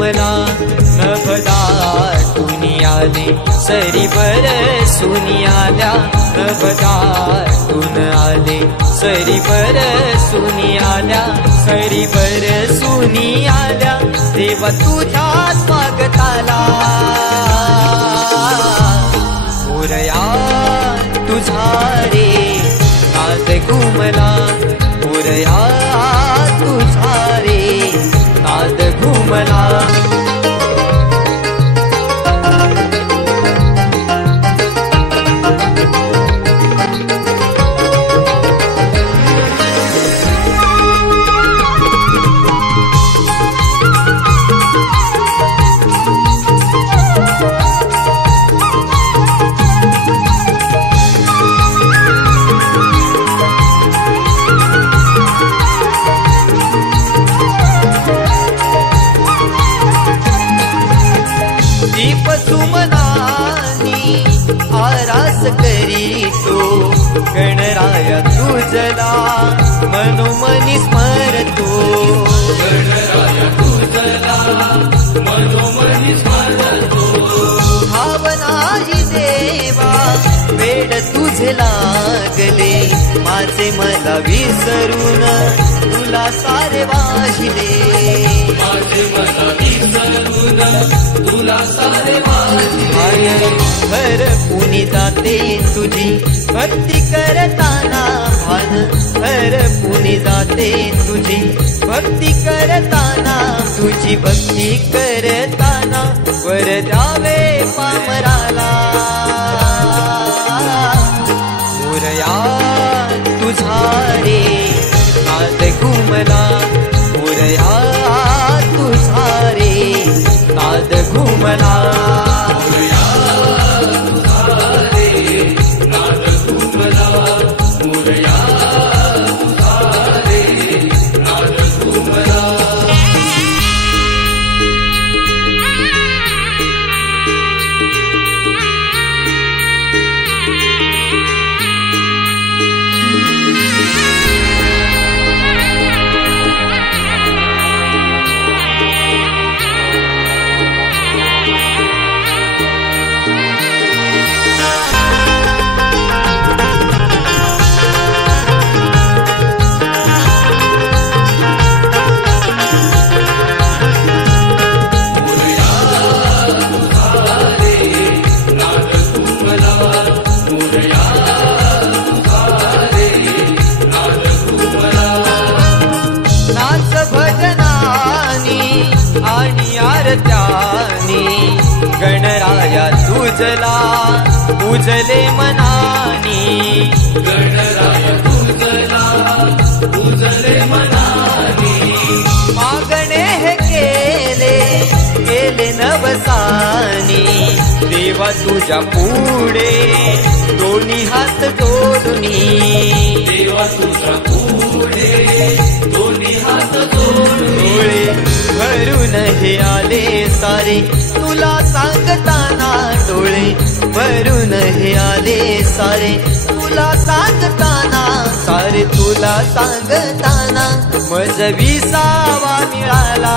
घुमला नभदाटून आले सरी बरसून आल्या नभदाटून आले सरी बरसून आल्या सरी बरसून आल्या देवा तुझ्या स्वागताला मोरया तुझा रे नाद घुमला मोरया तुझा रे नाद घुमला आरास करीतो गणराया तुझला मनोमनी स्मरतो गणराया तुझला मनोमनी स्मरतो भावनाही देवा वेड तुझे लागले माझे मला विसरून तुला सारे वाहिले माझे मला विसरून तुला सारे वाहिले भर पुनी जाते तुझी भक्ती करताना भान भर पुनी जाते तुझी भक्ती करताना तुझी भक्ती करताना वर द्यावे पामराला मोरया तुझा रे नाद घुमला मोरया तुझा रे नाद घुमला गणराया तुझला पूजले मनानी गणराया तुझला पूजले मनानी मागणे हे केले नवसानी देवा तुझ्या पुढे दोन्ही हात जोडुनी देवा तुझ्या पुढे दोन्ही हात जोडुनी भरून हे आले सारे तुला सांगताना डोळे भरून हे आले सारे तुला सांगताना सारे तुला सांगताना मज विसावा मिळाला